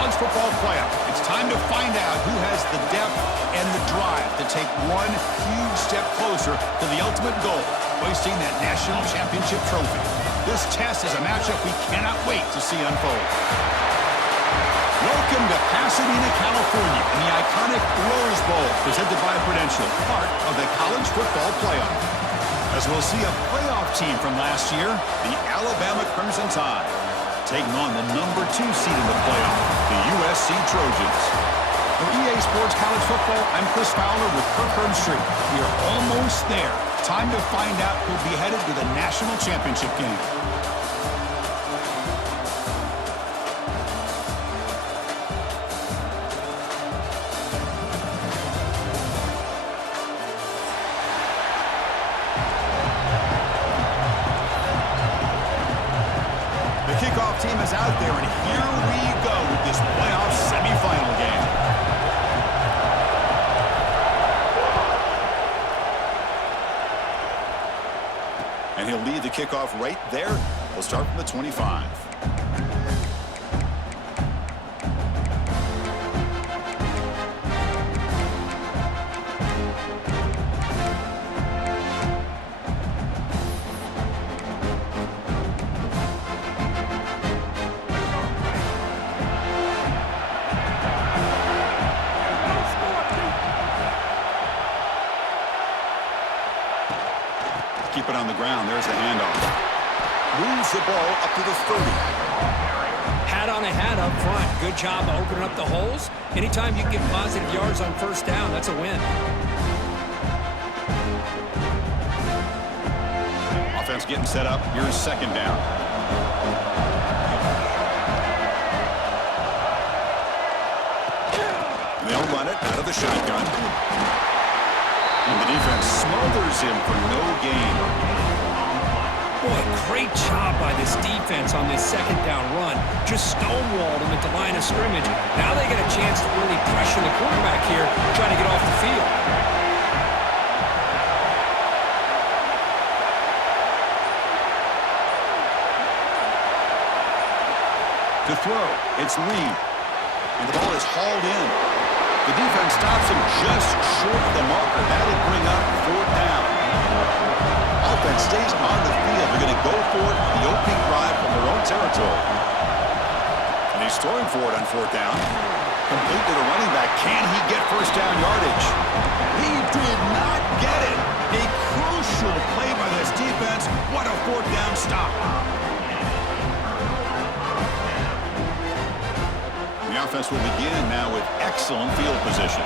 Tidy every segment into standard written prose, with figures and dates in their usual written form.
college football playoff. It's time to find out who has the depth and the drive to take one huge step closer to the ultimate goal, hoisting that national championship trophy. This test is a matchup we cannot wait to see unfold. Welcome to Pasadena, California, in the iconic Rose Bowl, presented by Prudential, part of the college football playoff. As we'll see a playoff team from last year, the Alabama Crimson Tide, taking on the number 2 seed in the playoff, the USC Trojans. For EA Sports College Football, I'm Chris Fowler with Kirk Herbstreit. We are almost there. Time to find out who'll be headed to the national championship game. Kickoff team is out there, and here we go with this playoff semifinal game. And he'll lead the kickoff right there. We'll start from the 25. Keep it on the ground. There's the handoff. Moves the ball up to the 30. Hat on a hat up front. Good job of opening up the holes. Anytime you can get positive yards on first down, that's a win. Offense getting set up. Here's second down. They'll run it out of the shotgun. And the defense smothers him for no gain. Boy, great job by this defense on this second down run. Just stonewalled him at the line of scrimmage. Now they get a chance to really pressure the quarterback here, trying to get off the field. To throw, it's Reed. And the ball is hauled in. The defense stops him just short of the marker. That'll bring up fourth down. Offense stays on the field. They're going to go for it on the opening drive from their own territory. And he's throwing for it on fourth down. Complete to the running back. Can he get first down yardage? He did not get it. A crucial play by this defense. What a fourth down stop. The offense will begin now with excellent field position.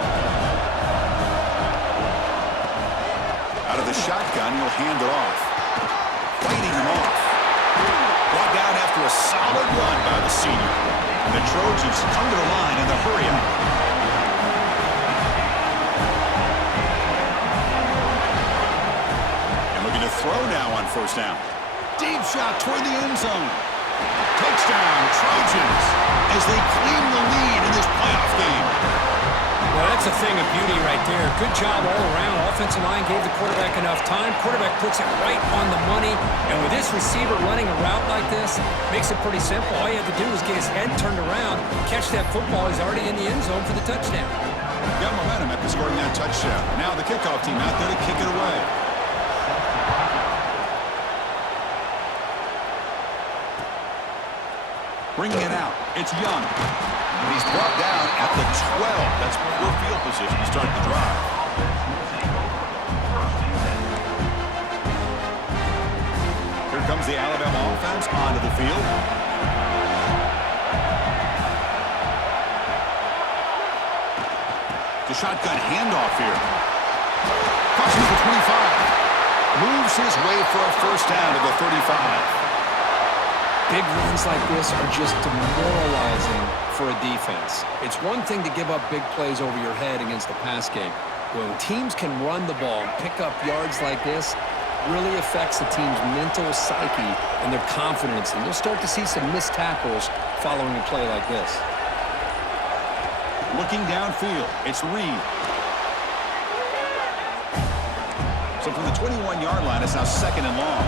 Out of the shotgun, he'll hand it off. Fighting him off. Brought down after a solid run by the senior. And the Trojans come to the line in the hurry up. And looking to throw now on first down. Deep shot toward the end zone. Touchdown, Trojans, as they claim the lead in this playoff game. Well, that's a thing of beauty right there. Good job all around. Offensive line gave the quarterback enough time. Quarterback puts it right on the money. And with this receiver running a route like this, makes it pretty simple. All you have to do is get his head turned around, catch that football. He's already in the end zone for the touchdown. Got momentum after scoring that touchdown. Now the kickoff team out there to kick it away. Bringing it out, it's Young. And he's brought down at the 12. That's poor field position to start the drive. Here comes the Alabama offense onto the field. The shotgun handoff here. Crosses the 25. Moves his way for a first down to the 35. Big runs like this are just demoralizing for a defense. It's one thing to give up big plays over your head against the pass game. When teams can run the ball and pick up yards like this, really affects the team's mental psyche and their confidence. And you'll start to see some missed tackles following a play like this. Looking downfield, it's Reed. So from the 21-yard line, it's now second and long.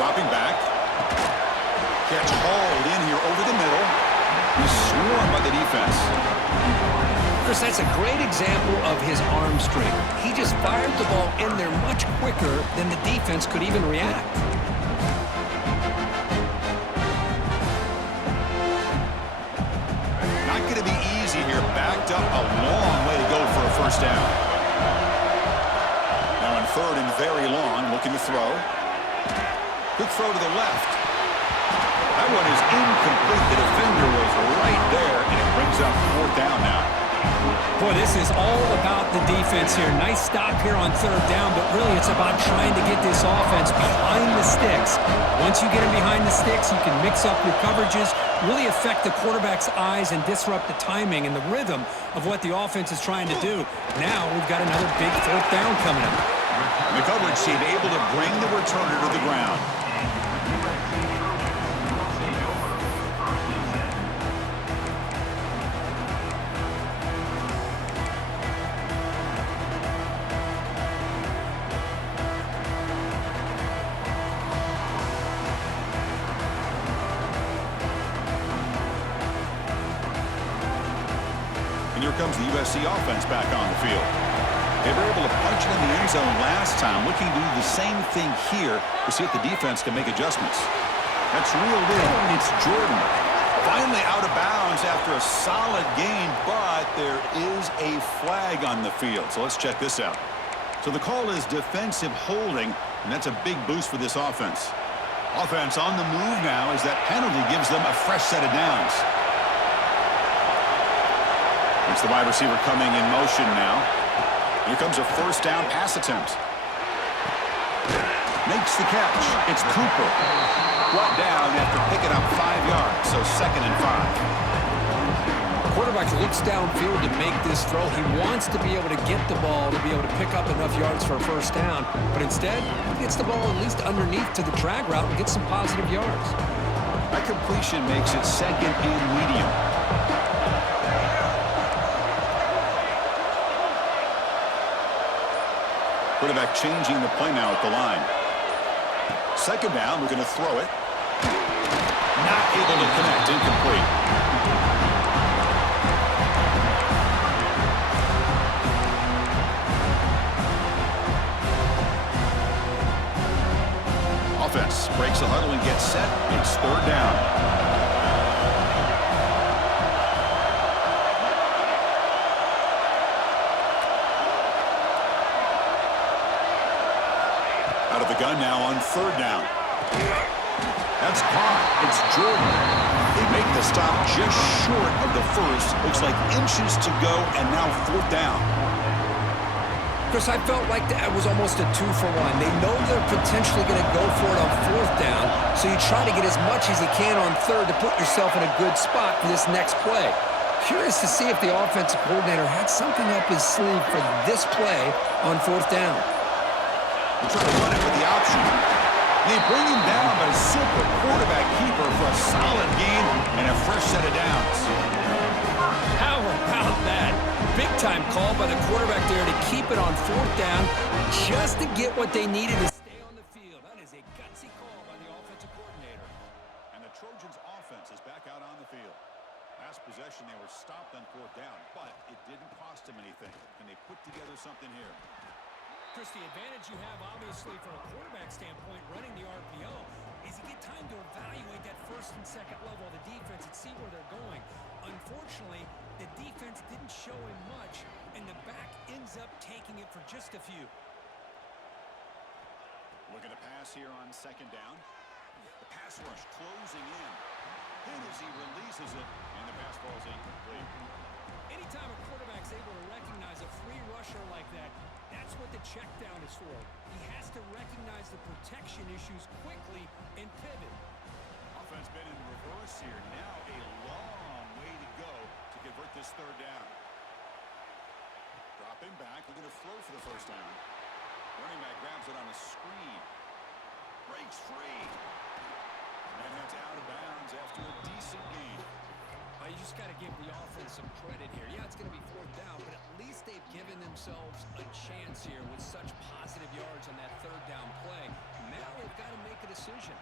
dropping back. Catch hauled in here over the middle. He's swarmed by the defense. Chris, that's a great example of his arm strength. He just fired the ball in there much quicker than the defense could even react. Not going to be easy here. Backed up a long way to go for a first down. Now on third and very long, looking to throw. Quick throw to the left. That one is incomplete. The defender was right there, and it brings up fourth down now. Boy, this is all about the defense here. Nice stop here on third down, but really it's about trying to get this offense behind the sticks. Once you get them behind the sticks, you can mix up your coverages, really affect the quarterback's eyes and disrupt the timing and the rhythm of what the offense is trying to do. Now we've got another big fourth down coming up. The coverage team able to bring the returner to the ground. And here comes the USC offense back on the field. They were able to punch it in the end zone last time, looking to do the same thing here to see if the defense can make adjustments. That's reeled in. It's Jordan. Finally out of bounds after a solid gain, but there is a flag on the field. So let's check this out. So the call is defensive holding, and that's a big boost for this offense. Offense on the move now as that penalty gives them a fresh set of downs. It's the wide receiver coming in motion now. Here comes a first down pass attempt. Makes the catch. It's Cooper. Brought down after picking up 5 yards, so 2nd and 5. Quarterback looks downfield to make this throw. He wants to be able to get the ball to be able to pick up enough yards for a first down, but instead he gets the ball at least underneath to the drag route and gets some positive yards. That completion makes it 2nd and medium. Quarterback changing the play now at the line. 2nd down, we're going to throw it. Not able to connect, incomplete. Offense breaks the huddle and gets set. It's 3rd down. Out of the gun now on 3rd down. That's caught. It's Jordan. They make the stop just short of the first. Looks like inches to go, and now 4th down. Chris, I felt like that was almost a 2-for-1. They know they're potentially going to go for it on 4th down, so you try to get as much as you can on 3rd to put yourself in a good spot for this next play. Curious to see if the offensive coordinator had something up his sleeve for this play on 4th down. They try to run it with the option. They bring him down, but a super quarterback keeper for a solid gain and a fresh set of downs. How about that? Big-time call by the quarterback there to keep it on 4th down just to get what they needed to stay on the field. That is a gutsy call by the offensive coordinator. And the Trojans' offense is back out on the field. Last possession, they were stopped on 4th down, but it didn't cost them anything. And they put together something here. Chris, the advantage you have, obviously, from a quarterback standpoint, running the RPO, is you get time to evaluate that 1st and 2nd level of the defense and see where they're going. Unfortunately, the defense didn't show him much, and the back ends up taking it for just a few. Looking to pass here on 2nd down. The pass rush closing in. Hit as he releases it, and the pass falls incomplete. Anytime a quarterback's able to recognize a free rusher like that, that's what the check down is for. He has to recognize the protection issues quickly and pivot. Offense been in reverse here. Now a long way to go to convert this 3rd down. Dropping back, looking to throw for the first down. Running back grabs it on a screen. Breaks free. And heads out of bounds after a decent gain. You just got to give the offense some credit here. Yeah, it's going to be fourth down, but at least they've given themselves a chance here with such positive yards on that third down play. Now they've got to make a decision.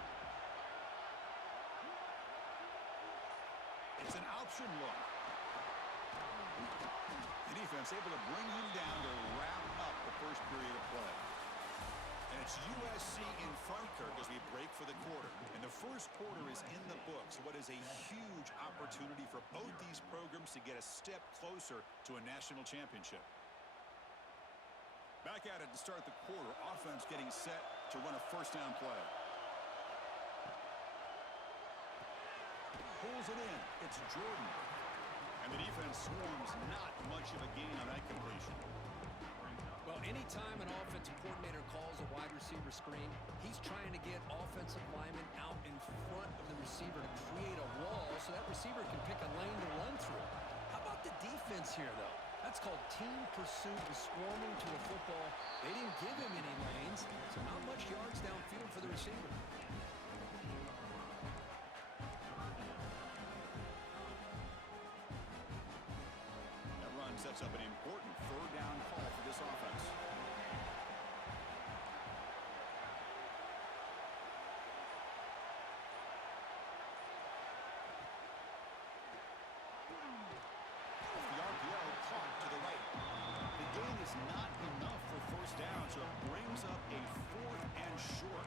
It's an option look. The defense able to bring him down to wrap up the first period of play. And it's USC in front, Kirk, as we break for the quarter. And the first quarter is in the books. What is a huge opportunity for both these programs to get a step closer to a national championship. Back at it to start the quarter. Offense getting set to run a first down play. Pulls it in. It's Jordan. And the defense swarms not much of a gain on that completion. Well, anytime an offensive coordinator calls a wide receiver screen, he's trying to get offensive linemen out in front of the receiver to create a wall so that receiver can pick a lane to run through. How about the defense here, though? That's called team pursuit and swarming to the football. They didn't give him any lanes, so not much yards downfield for the receiver. Sets up an important third down call for this offense. Off the RPO, caught to the right. The gain is not enough for first down, so it brings up a fourth and short.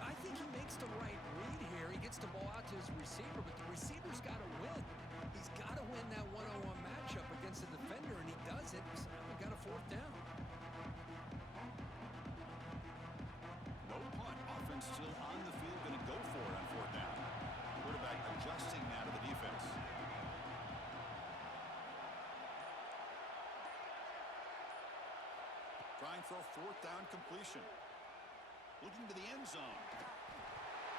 I think he makes the right read here. He gets the ball out to his receiver, but the receiver's got to win. He's got to win that one-on-one matchup against the defender, and he does it. So now we've got a fourth down. No punt. Offense still on the field, going to go for it on fourth down. Quarterback adjusting now to the defense. Trying for a fourth down completion. Looking to the end zone.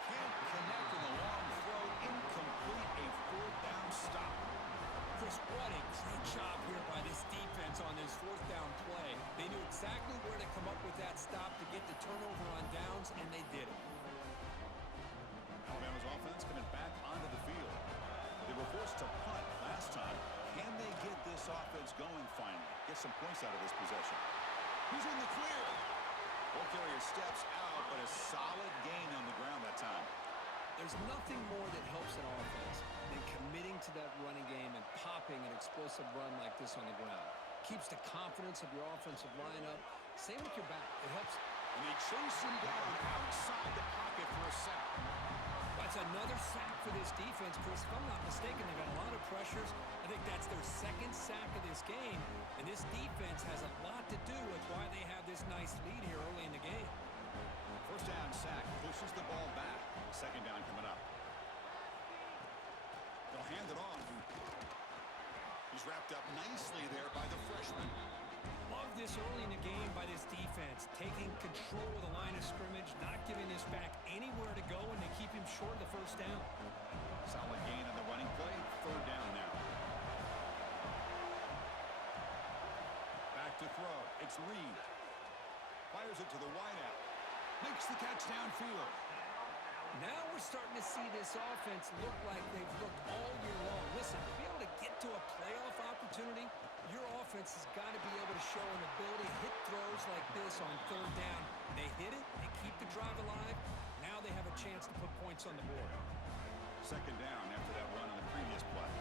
Can't connect with a long throw. Incomplete. A fourth down stop. Chris, what a great job here by this defense on this fourth down play. They knew exactly where to come up with that stop to get the turnover on downs, and they did it. Alabama's offense coming back onto the field. They were forced to punt last time. Can they get this offense going finally? Get some points out of this possession. He's in the clear. Ball carrier steps out, but a solid gain on the ground that time. There's nothing more that helps an offense than committing to that running game and popping an explosive run like this on the ground. Keeps the confidence of your offensive lineup. Same with your back. It helps. And they chase him down outside the pocket for a sack. That's another sack for this defense, Chris. If I'm not mistaken, they've got a lot of pressures. I think that's their second sack of this game. And this defense has a lot to do with why they have this nice lead here early in the game. First down sack pushes the ball back. Second down coming up. They'll hand it off. He's wrapped up nicely there by the freshman. Love this early in the game by this defense, taking control of the line of scrimmage, not giving this back anywhere to go, and they keep him short of the first down. Solid gain on the running play. Third down now. Back to throw. It's Reed. Fires it to the wideout. Makes the catch downfield. Now we're starting to see this offense look like they've looked all year long. Listen, to be able to get to a playoff opportunity, your offense has got to be able to show an ability to hit throws like this on third down. They hit it, they keep the drive alive. Now they have a chance to put points on the board. Second down after that run on the previous play.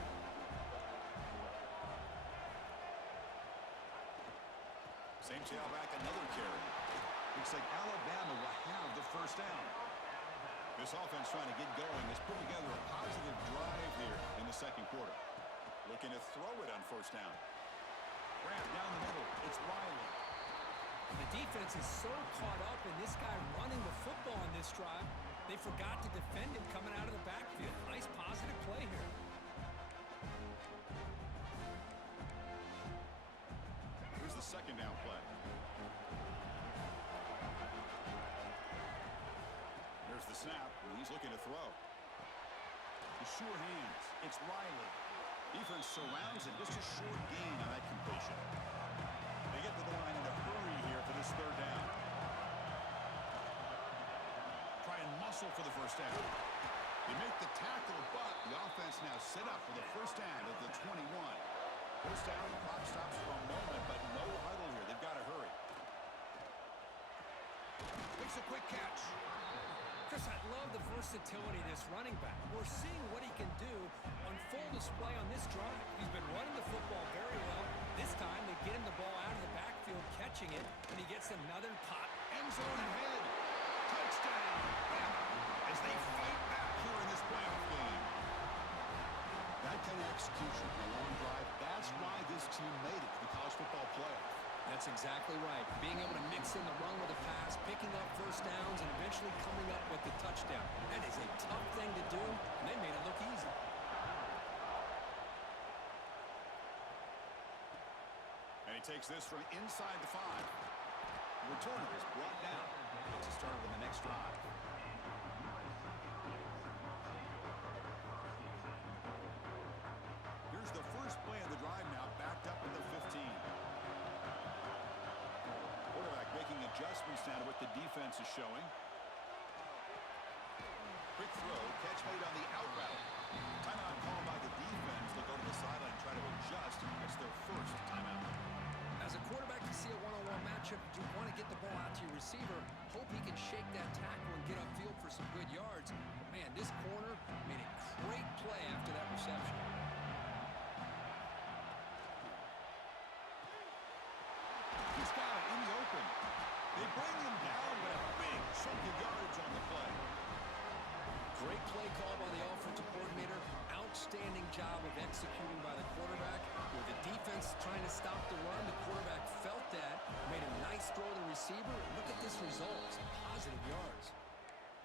Same tailback, another carry. Looks like Alabama will have the first down. This offense trying to get going has put together a positive drive here in the second quarter. Looking to throw it on first down. Grant down the middle. It's Riley. The defense is so caught up in this guy running the football on this drive, they forgot to defend him coming out of the backfield. Nice positive play here. Here's the second down play. There's the snap, and he's looking to throw. The sure hands. It's Riley. Defense surrounds it. Just a short gain on that completion. They get to the line in a hurry here for this third down. Try and muscle for the first down. They make the tackle, but the offense now set up for the first down at the 21. First down, the clock stops for a moment, but no huddle here. They've got to hurry. Makes a quick catch. Chris, I love the versatility of this running back. We're seeing what he can do on full display on this drive. He's been running the football very well. This time, they get him the ball out of the backfield, catching it, and he gets another pop. End zone ahead. Touchdown. As they fight back here in this playoff game. That kind of execution on a long drive, that's why this team made it to the college football playoff. That's exactly right. Being able to mix in the run with a pass, picking up first downs, and eventually coming up with the touchdown. That is a tough thing to do, and they made it look easy. And he takes this from inside the 5. The returner is brought down to start with the next drive. Here's the first play of the drive now, backed up in the 15. Quarterback making adjustments now to what the defense is showing. Quick throw, catch made on the out route. Timeout called by the defense. They'll go to the sideline and try to adjust. It's their first timeout. As a quarterback, you see a one-on-one matchup. You want to get the ball out to your receiver. Hope he can shake that tackle and get upfield for some good yards. But man, this corner made a great play after that reception. He's got it in the open. They bring him down with a big chunk of yards on the play. Great play call by the offensive coordinator. Outstanding job of executing by the quarterback. With the defense trying to stop the run, the quarterback felt that, made a nice throw to the receiver. Look at this result. Some positive yards.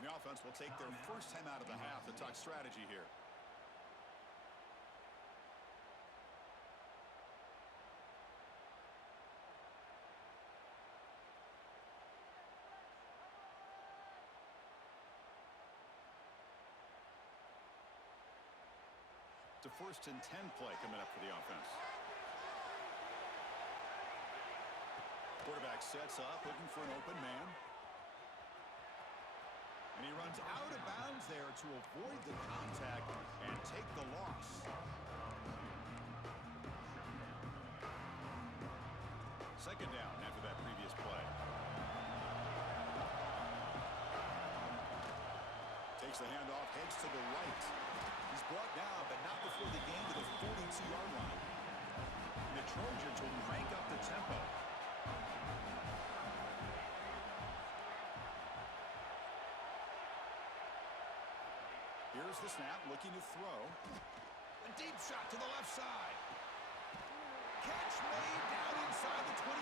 The offense will take their first time out of the half to talk strategy here. To first and 10 play coming up for the offense. Quarterback sets up, looking for an open man. And he runs out of bounds there to avoid the contact and take the loss. Second down after that previous play. Takes the handoff, heads to the right. He's brought down, but not before the gain to the 42-yard line. And the Trojans will crank up the tempo. Here's the snap, looking to throw. A deep shot to the left side. Catch made down inside the 25.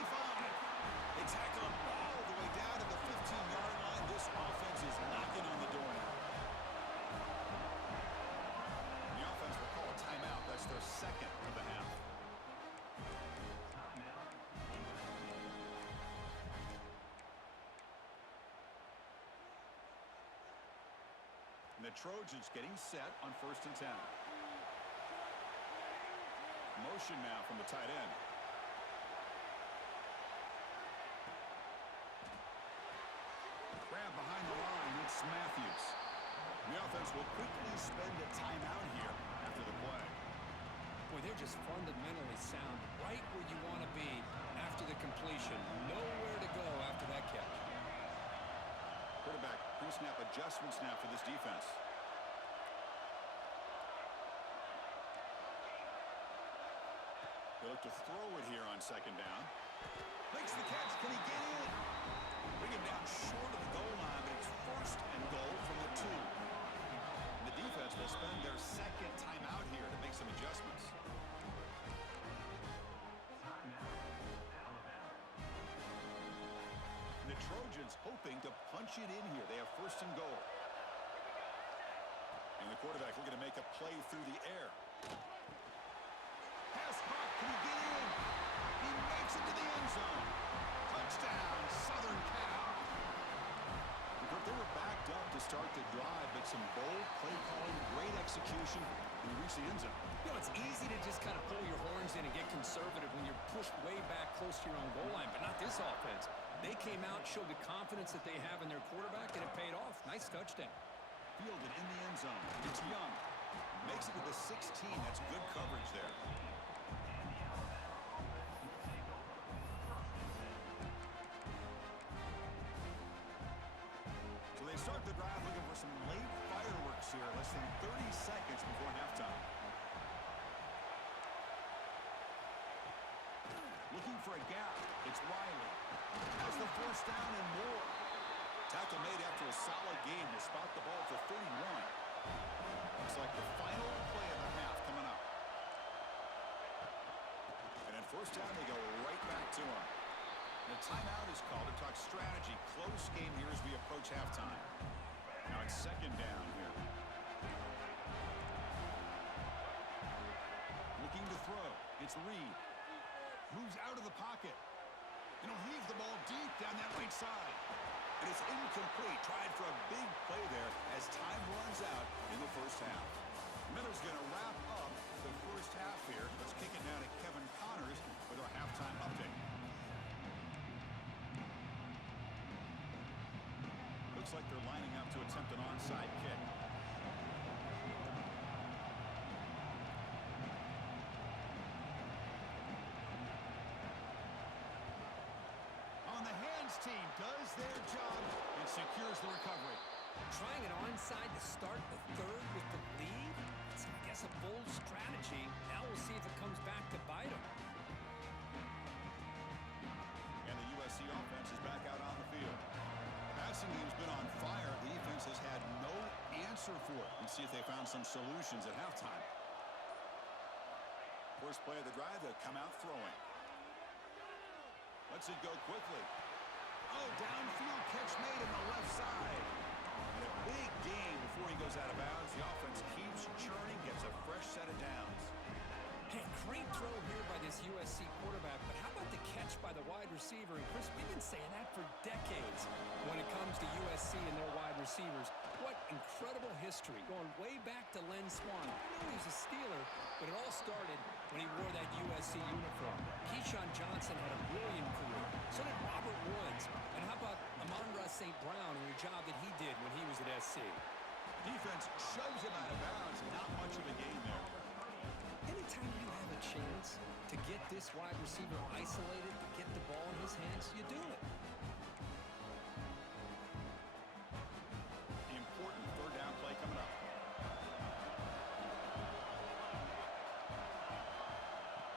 They tackle him all the way down to the 15-yard line. This offense is knocking on the door now. Will call a timeout. That's their second of the half. And the Trojans getting set on first and 10. Motion now from the tight end. Grab behind the line. It's Matthews. The offense will quickly spend a timeout here after the play. Boy, they're just fundamentally sound, right where you want to be after the completion. Nowhere to go after that catch. Quarterback pre-snap adjustments now for this defense. They look to throw it here on second down. Makes the catch. Can he get in? Bring him down short of the goal line, but it's first and goal from the 2. The defense will spend their second timeout here to make some adjustments. The Trojans hoping to punch it in here. They have first and goal. And the quarterback looking to make a play through the air. Pass caught. Can he get in? He makes it to the end zone. Touchdown, Southern Cal. They were backed up to start the drive, but some bold play calling, great execution, and reach the end zone. You know, it's easy to just kind of pull your horns in and get conservative when you're pushed way back close to your own goal line, but not this offense. They came out, showed the confidence that they have in their quarterback, and it paid off. Nice touchdown. fielded in the end zone. It's Young. Makes it to the 16. That's good coverage there. So they start the drive looking for some late fireworks here. Less than 30 seconds before halftime. Looking for a gap. It's Riley. Has the first down and more. Tackle made after a solid game will spot the ball for 31. Looks like the final play of the half coming up. And then first down, they go right back to him. And a timeout is called to talk strategy. Close game here as we approach halftime. Now it's second down here. Looking to throw. It's Reed. Moves out of the pocket. And he'll heave the ball deep down that right side. And it's incomplete. Tried for a big play there as time runs out in the first half. Miller's going to wrap up the first half here. Let's kick it down to Kevin Connors with our halftime update. Looks like they're lining up to attempt an onside kick. Team does their job and secures the recovery. Trying it onside to start the third with the lead? It's, I guess, a bold strategy. Now we'll see if it comes back to bite them. And the USC offense is back out on the field. Passing game's been on fire. The defense has had no answer for it. Let's see if they found some solutions at halftime. First play of the drive, they'll come out throwing. Lets it go quickly. Oh, downfield catch made in the left side. And a big gain before he goes out of bounds. The offense keeps churning, gets a fresh set of downs. Hey, great throw here by this USC quarterback, but how about the catch by the wide receiver? And Chris, we've been saying that for decades when it comes to USC and their wide receivers. What incredible history, going way back to Len Swan. I know he's a Steeler, but it all started when he wore that USC uniform. Keyshawn Johnson had a brilliant career. So did Robert Woods. And how about Amon-Ra St. Brown and the job that he did when he was at SC? Defense shoves him out of bounds. Not much of a gain there. Anytime you have a chance to get this wide receiver isolated, to get the ball in his hands, you do it. The important third down play coming up.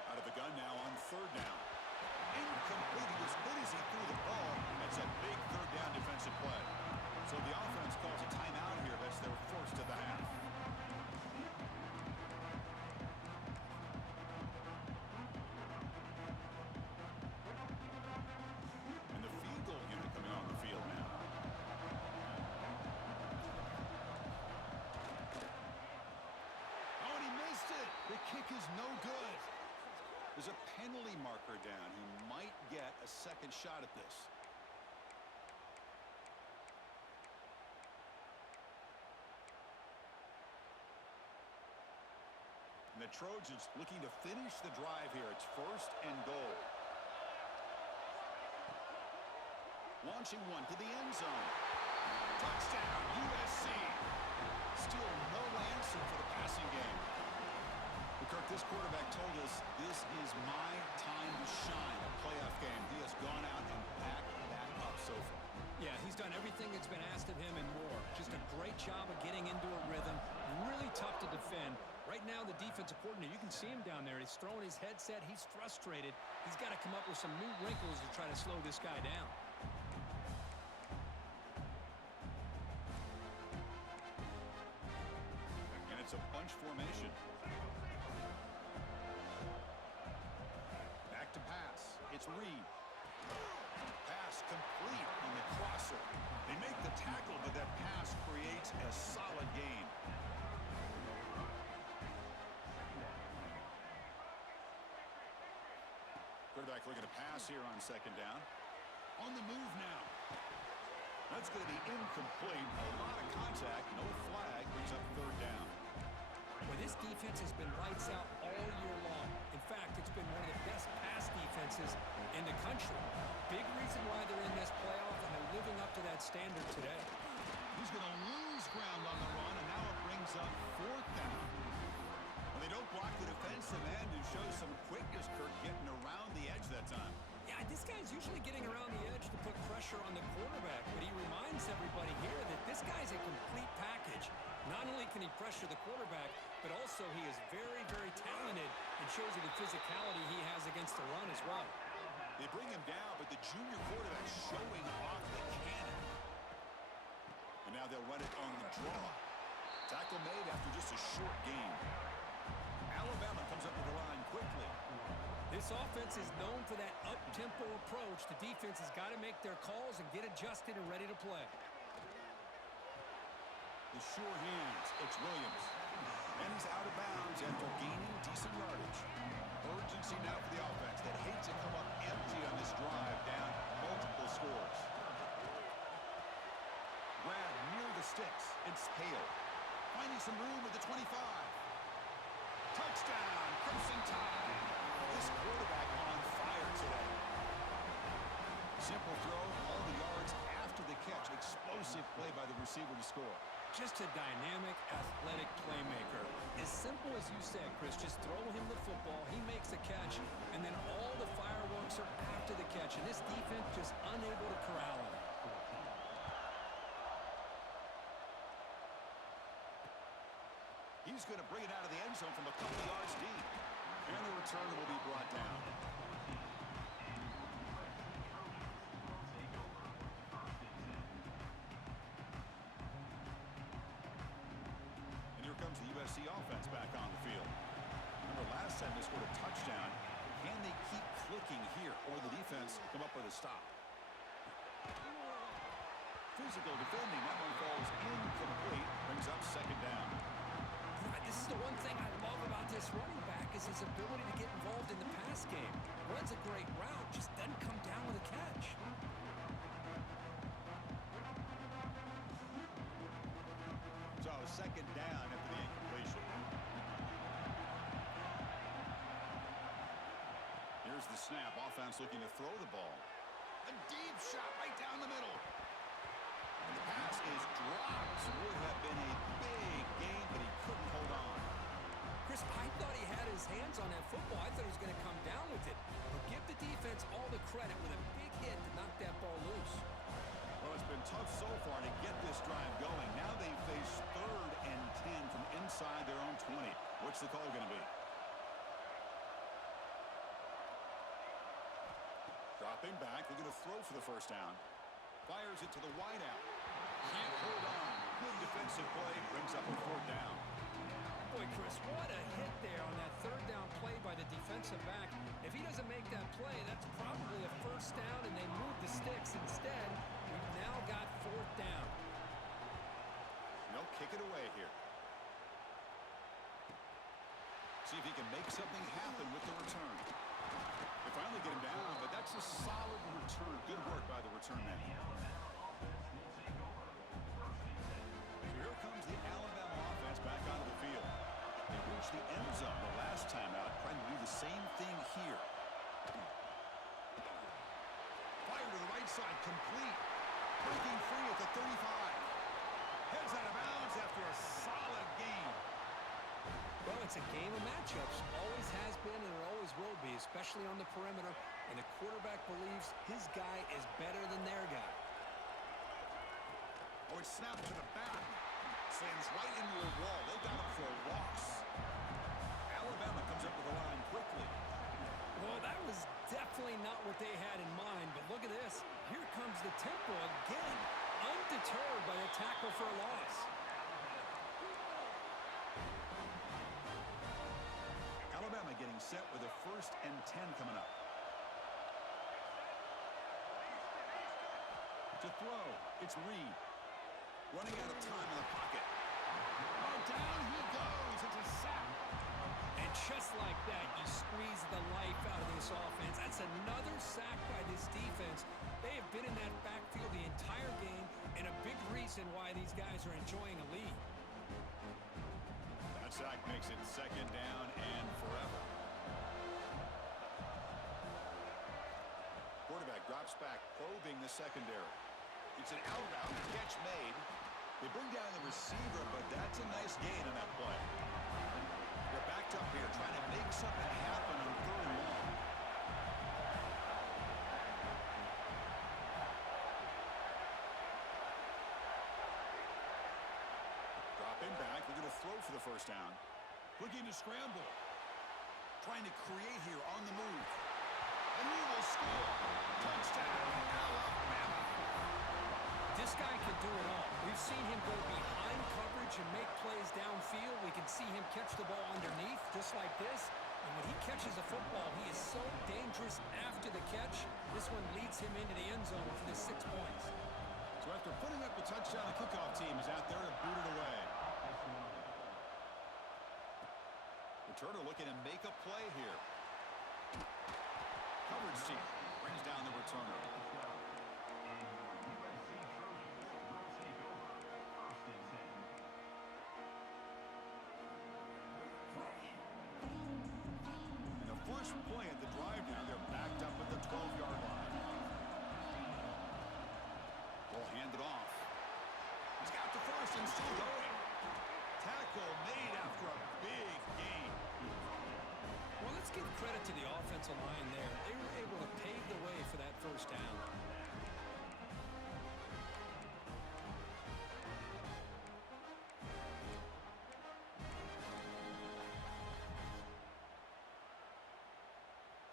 Out of the gun now on third down. Incomplete. He was good as he threw the ball. That's a big third down defensive play. So the offense calls a timeout here. That's their first of the half. The kick is no good. There's a penalty marker down. He might get a second shot at this. And the Trojans looking to finish the drive here. It's first and goal. Launching one to the end zone. Touchdown, USC. Still no answer for the passing game. Kirk, this quarterback told us this is my time to shine, a playoff game. He has gone out and backed that up so far. Yeah, he's done everything that's been asked of him and more. Just a great job of getting into a rhythm. Really tough to defend. Right now, the defensive coordinator, you can see him down there. He's throwing his headset. He's frustrated. He's got to come up with some new wrinkles to try to slow this guy down. And it's a bunch formation. To pass. It's Reed. Pass complete on the crosser. They make the tackle, but that pass creates a solid gain. Quarterback looking to pass here on second down. On the move now. That's going to be incomplete. A lot of contact. No flag. Brings up third down. Well, this defense has been lights out all year long. In fact, it's been one of the best pass defenses in the country. Big reason why they're in this playoff, and they're living up to that standard today. He's going to lose ground on the run. shows some quickness, Kirk, getting around the edge that time. Yeah, this guy's usually getting around the edge to put pressure on the quarterback, but he reminds everybody here that this guy's a complete package. Not only can he pressure the quarterback, but also he is very, very talented and shows you the physicality he has against the run as well. They bring him down, but the junior quarterback showing off the cannon. And now they'll run it on the draw. Tackle made after just a short gain. Alabama comes up to the line quickly. This offense is known for that up-tempo approach. The defense has got to make their calls and get adjusted and ready to play. The sure hands, it's Williams. And he's out of bounds after gaining decent yardage. Urgency now for the offense that hates to come up empty on this drive, down multiple scores. Grab near the sticks. It's Hale. Finding some room at the 25. Touchdown, Crimson Tide. This quarterback on fire today. Simple throw, all the yards after the catch. Explosive play by the receiver to score. Just a dynamic, athletic playmaker. As simple as you said, Chris, just throw him the football, he makes a catch, and then all the fireworks are after the catch, and this defense just unable to corral him. He's going to bring it out of the end zone from a couple of yards deep. And the return will be brought down. And here comes the USC offense back on the field. Remember last time they scored a touchdown. Can they keep clicking here, or the defense come up with a stop? Physical defending. That one falls incomplete. Brings up second down. This is the one thing I love about this running back is his ability to get involved in the pass game. Runs a great route, just doesn't come down with a catch. So second down after the incompletion. Here's the snap. Offense looking to throw the ball. A deep shot right down the middle. And the pass is dropped. Would have been a big gain, but he couldn't hold on. Chris, I thought he had his hands on that football. I thought he was going to come down with it. But give the defense all the credit with a big hit to knock that ball loose. Well, it's been tough so far to get this drive going. Now they face 3rd and 10 from inside their own 20. What's the call going to be? Dropping back. They're going to throw for the first down. Fires it to the wideout. Can't hold on. Good defensive play. Brings up a 4th down. Boy, Chris, what a hit there on that 3rd down play by the defensive back. If he doesn't make that play, that's probably a 1st down, and they move the sticks. Instead, we've now got 4th down. They'll kick it away here. See if he can make something happen with the return. They finally get him down, but that's a solid return. Good work by the return man. So here comes the Alabama offense back onto the field. They reached the end zone the last time out, trying to do the same thing here. Fire to the right side, complete. Breaking free at the 35. Heads out of bounds after a solid gain. Well, it's a game of matchups. Always has been and it always will be, especially on the perimeter. And the quarterback believes his guy is better than their guy. Oh, it's snapped to the back. Slams right into a wall. They got him for a loss. Alabama comes up to the line quickly. Well, that was definitely not what they had in mind. But look at this. Here comes the tempo again. Undeterred by a tackle for a loss. Alabama getting set with a 1st and 10 coming up. To throw, it's Reed. Running out of time in the pocket. Oh, down he goes. It's a sack. And just like that, you squeeze the life out of this offense. That's another sack by this defense. They have been in that backfield the entire game, and a big reason why these guys are enjoying a lead. That sack makes it 2nd down and forever. Quarterback drops back, probing the secondary. It's an out-route, catch made. They bring down the receiver, but that's a nice gain on that play. They're backed up here, trying to make something happen on 3rd and long. Dropping back, they're going to throw for the first down. Looking to scramble. Trying to create here on the move. And he will score. Touchdown, Alabama. This guy can do it all. We've seen him go behind coverage and make plays downfield. We can see him catch the ball underneath, just like this. And when he catches a football, he is so dangerous after the catch. This one leads him into the end zone for the 6 points. So after putting up the touchdown, the kickoff team is out there to boot it away. Returner looking to make a play here. Coverage team brings down the returner. First play at the drive now, they're backed up at the 12-yard line. Will hand it off. He's got the first and still going. Tackle made after a big gain. Well, let's give credit to the offensive line there. They were able to pave the way for that first down.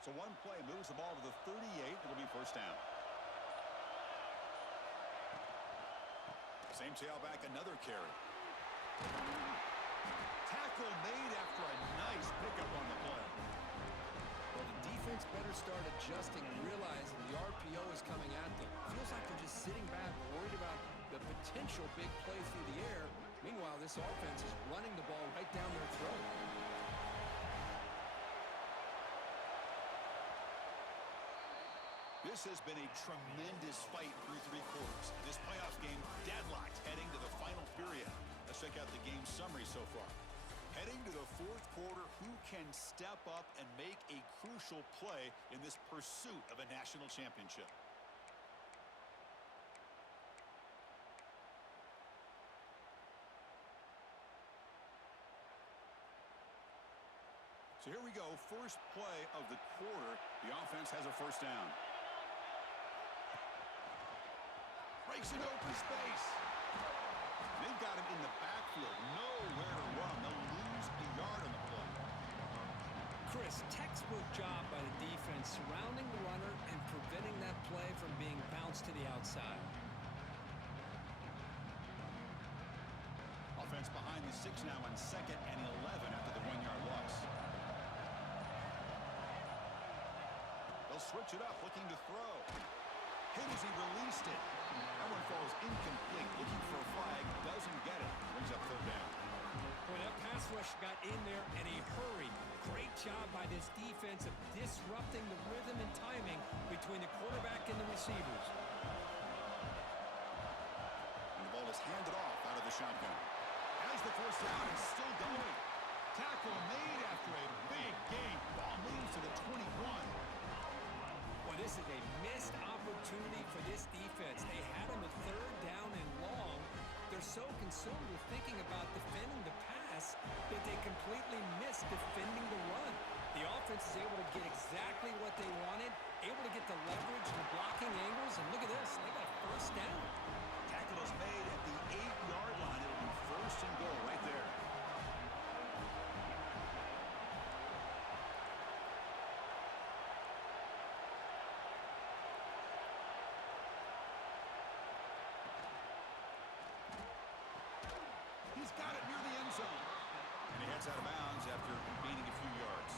So one play moves the ball to the 38. It'll be first down. Same tailback, another carry. Tackle made after a nice pickup on the play. Well, the defense better start adjusting and realizing the RPO is coming at them. Feels like they're just sitting back, worried about the potential big play through the air. Meanwhile, this offense is running the ball right down their throat. This has been a tremendous fight through 3 quarters. This playoff game deadlocked heading to the final period. Let's check out the game summary so far. Heading to the 4th quarter, who can step up and make a crucial play in this pursuit of a national championship? So here we go, first play of the quarter. The offense has a first down. Breaks an open space. They've got him in the backfield. Nowhere to run. They'll lose a yard on the play. Chris, textbook job by the defense surrounding the runner and preventing that play from being bounced to the outside. Offense behind the 6 now on 2nd and 11 after the 1-yard loss. They'll switch it up, looking to throw. Hit as he released it. That one falls incomplete. Looking for a flag. Doesn't get it. Brings up 3rd down. Boy, that pass rush got in there in a hurry. Great job by this defense of disrupting the rhythm and timing between the quarterback and the receivers. And the ball is handed off out of the shotgun. Has the first down and still going. Tackle made after a big gain. Ball moves to the 21. Well, this is a missed opportunity for this defense. They had him at 3rd down and long. They're so consumed with thinking about defending the pass that they completely missed defending the run. The offense is able to get exactly what they wanted, able to get the leverage and the blocking angles, and look at this. They got first down. Tackle is made at the 8-yard line. It'll be 1st and goal right there. He's got it near the end zone. And he heads out of bounds after gaining a few yards.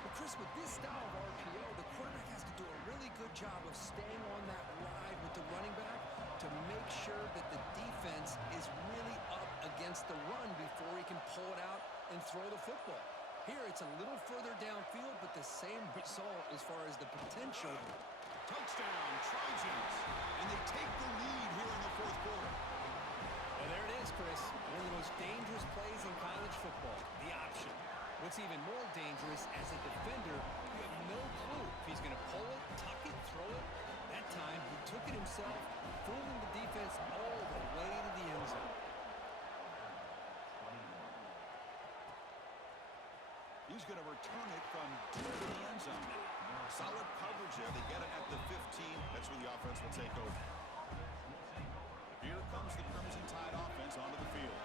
Well, Chris, with this style of RPO, the quarterback has to do a really good job of staying on that ride with the running back to make sure that the defense is really up against the run before he can pull it out and throw the football. Here, it's a little further downfield, but the same result as far as the potential. Touchdown, Trojans. And they take the lead here in the 4th quarter. Well, there it is, Chris. One of the most dangerous plays in college football, the option. What's even more dangerous, as a defender, you have no clue if he's going to pull it, tuck it, throw it. That time, he took it himself, fooling the defense all the way to the end zone. He's going to return it from deep in the end zone. Solid coverage there. They get it at the 15. That's where the offense will take over. Here comes the Crimson Tide offense onto the field.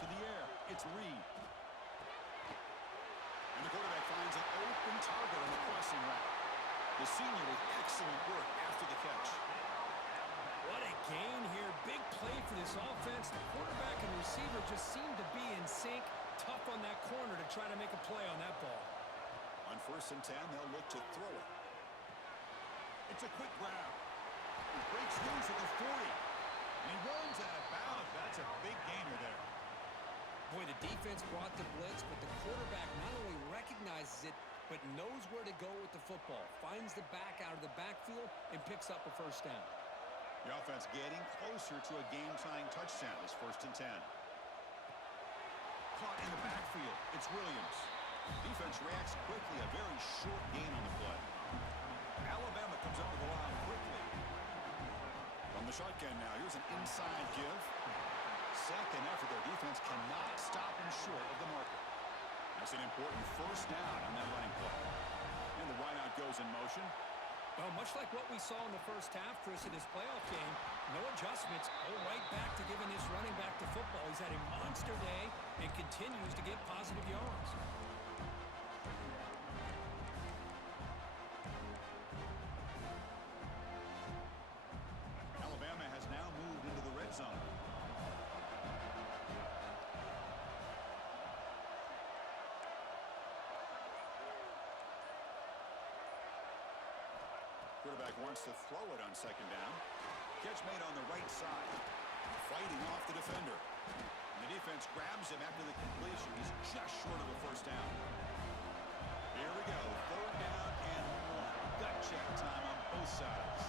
To the air, it's Reed. And the quarterback finds an open target on the crossing route. The senior with excellent work after the catch. What a gain here. Big play for this offense. The quarterback and receiver just seem to be in sync. Tough on that corner to try to make a play on that ball. On 1st and 10, they'll look to throw it. It's a quick grab. He breaks loose at the 40. And he runs out of bounds. That's a big gainer there. Boy, the defense brought the blitz, but the quarterback not only recognizes it, but knows where to go with the football. Finds the back out of the backfield and picks up a first down. The offense getting closer to a game-tying touchdown. It's 1st and 10. Caught in the backfield. It's Williams. Defense reacts quickly. A very short gain on the play. Alabama comes over the line quickly. From the shotgun now, here's an inside give. Second effort. Their defense cannot stop him short of the marker. That's an important first down on that running play. And the wideout goes in motion. Well, much like what we saw in the first half, Chris, in this playoff game, no adjustments. Go right back to giving this running back to football. He's had a monster day and continues to get positive yards. Alabama has now moved into the red zone. Quarterback wants to throw it on 2nd down. Catch made on the right side. Fighting off the defender. And the defense grabs him after the completion. He's just short of a first down. Here we go. 3rd down and 1. Gut check time on both sides.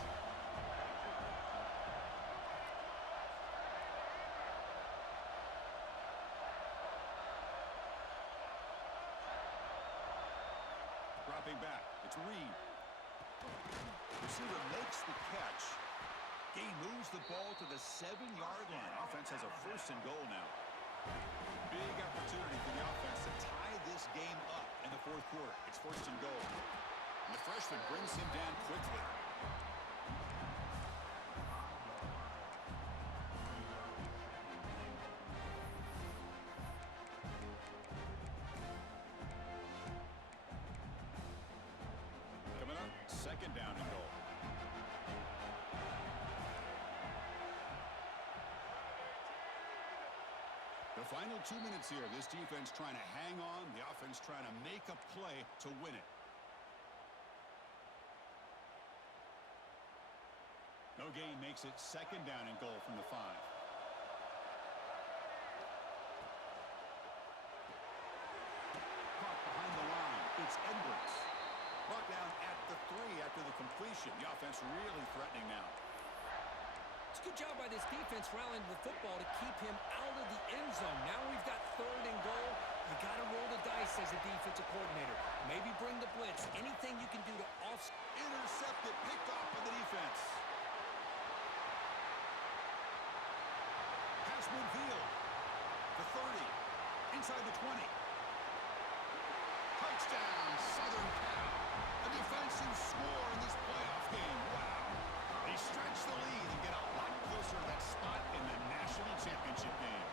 Dropping back. It's Reed. Receiver makes the catch. Gain moves the ball to the 7-yard line. Offense has a 1st and goal now. Big opportunity for the offense to tie this game up in the 4th quarter. It's 1st and goal. And the freshman brings him down quickly. Coming up, 2nd down and goal. The final 2 minutes here. This defense trying to hang on. The offense trying to make a play to win it. No gain makes it 2nd down and goal from the 5. Caught behind the line. It's Edwards. Brought down at the 3 after the completion. The offense really threatening now. It's a good job by this defense rallying the football to keep him out of the end zone. Now we've got 3rd and goal. You got to roll the dice as a defensive coordinator. Maybe bring the blitz. Anything you can do to offset. Intercepted, picked off by the defense. Pass midfield. The 30. Inside the 20. Touchdown, Southern Cal. A defensive score in this playoff game. Wow. They stretch the lead and get a lot closer to that spot in the national championship game.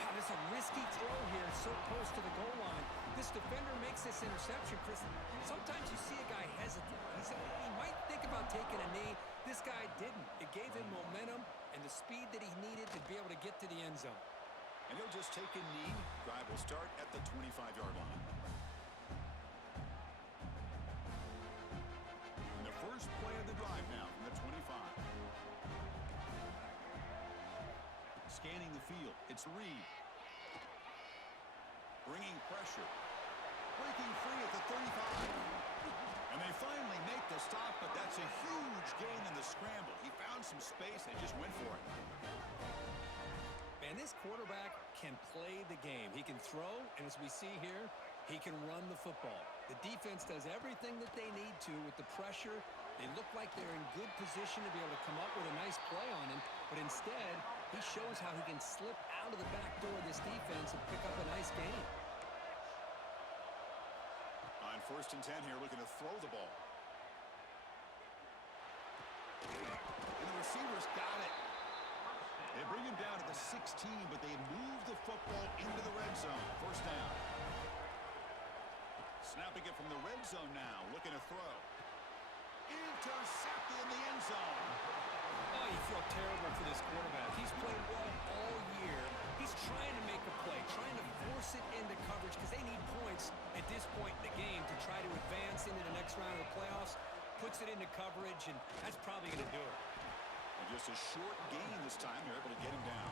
Wow, this is a risky throw here, so close to the goal line. This defender makes this interception, Chris. Sometimes you see a guy hesitate. He might think about taking a knee. This guy didn't. It gave him momentum and the speed that he needed to be able to get to the end zone. And he'll just take a knee. Drive will start at the 25-yard line. And the first play of the drive now from the 25. Scanning the field. It's Reed. Bringing pressure. Breaking free at the 35. And they finally make the stop, but that's a huge gain in the scramble. He found some space and just went for it. Man, this quarterback can play the game. He can throw, and as we see here, he can run the football. The defense does everything that they need to with the pressure. They look like they're in good position to be able to come up with a nice play on him, but instead, He shows how he can slip out of the back door of this defense and pick up a nice gain. On 1st and 10 here, looking to throw the ball. And the receiver's got it. They bring him down to the 16, but they move the football into the red zone. 1st down. Snapping it from the red zone now, looking to throw. Intercepted in the end zone. Oh, you feel terrible for this quarterback. He's played well all year. He's trying to make a play, trying to force it into coverage because they need points at this point in the game to try to advance into the next round of the playoffs. Puts it into coverage, and that's probably going to do it. And just a short gain this time. They're able to get him down.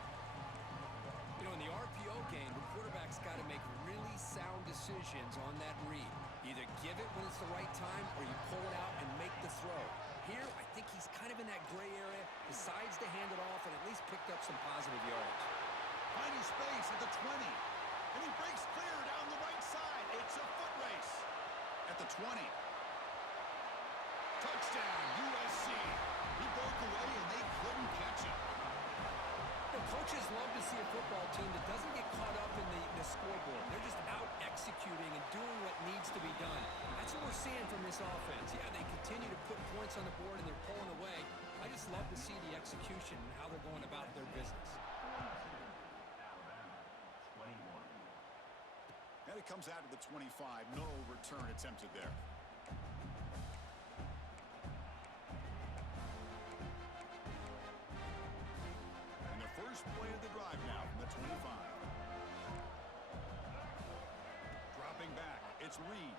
You know, in the RPO game, the quarterback's got to make really sound decisions on that read. Either give it when it's the right time or you pull it out and make the throw. Here, I think he's kind of in that gray area, decides to hand it off and at least picked up some positive yards. Finding space at the 20. And he breaks clear down the right side. It's a foot race. At the 20. Touchdown, USC. He broke away and they couldn't catch him. The coaches love to see a football team that doesn't get caught up in the scoreboard. They're just out executing and doing what needs to be done. That's what we're seeing from this offense. Yeah, they continue to put points on the board and they're pulling away. I just love to see the execution and how they're going about their business. And it comes out of the 25. No return attempted there. First play of the drive now from the 25. Dropping back, it's Reed.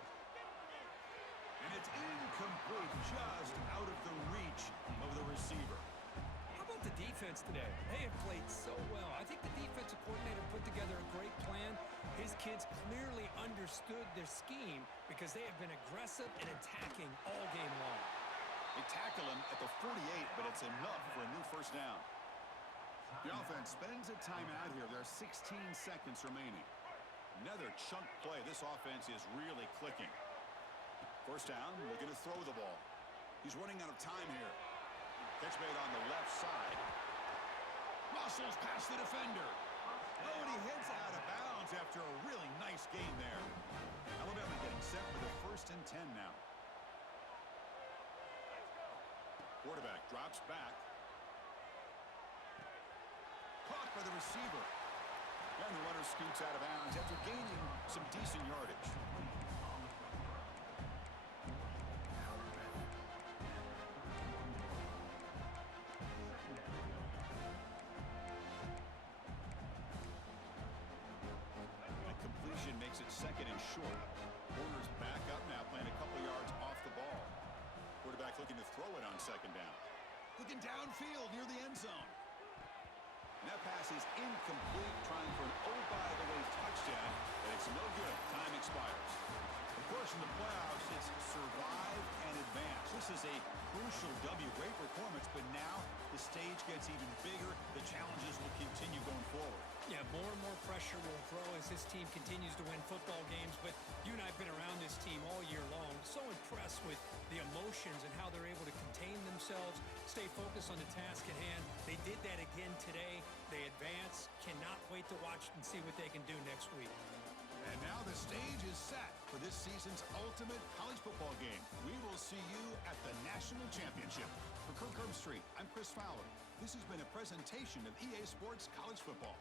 And it's incomplete, just out of the reach of the receiver. How about the defense today? They have played so well. I think the defensive coordinator put together a great plan. His kids clearly understood their scheme because they have been aggressive and attacking all game long. They tackle him at the 48, but it's enough for a new 1st down. The offense spends a timeout here. There are 16 seconds remaining. Another chunk play. This offense is really clicking. 1st down, looking to throw the ball. He's running out of time here. Catch made on the left side. Muscles past the defender. Oh, and he heads out of bounds after a really nice game there. Alabama getting set for the 1st and 10 now. Quarterback drops back. Caught by the receiver. And the runner scoots out of bounds after gaining some decent yardage. And completion makes it 2nd and short. Warner's back up now, playing a couple yards off the ball. Quarterback looking to throw it on 2nd down. Looking downfield near the end zone. And that pass is incomplete, trying for an oh-by-the-way touchdown, but it's no good. Time expires. Of course, in the playoffs, it's survive and advance. This is a crucial W. Great performance, but now the stage gets even bigger. The challenges will continue going forward. Yeah, more and more pressure will grow as this team continues to win football games, but you and I have been around this team all year long. So impressed with the emotions and how they're able to contain themselves, stay focused on the task at hand. They did that again today. They advance. Cannot wait to watch and see what they can do next week. And now the stage is set for this season's ultimate college football game. We will see you at the National Championship. For Kirk Herbstreit, I'm Chris Fowler. This has been a presentation of EA Sports College Football.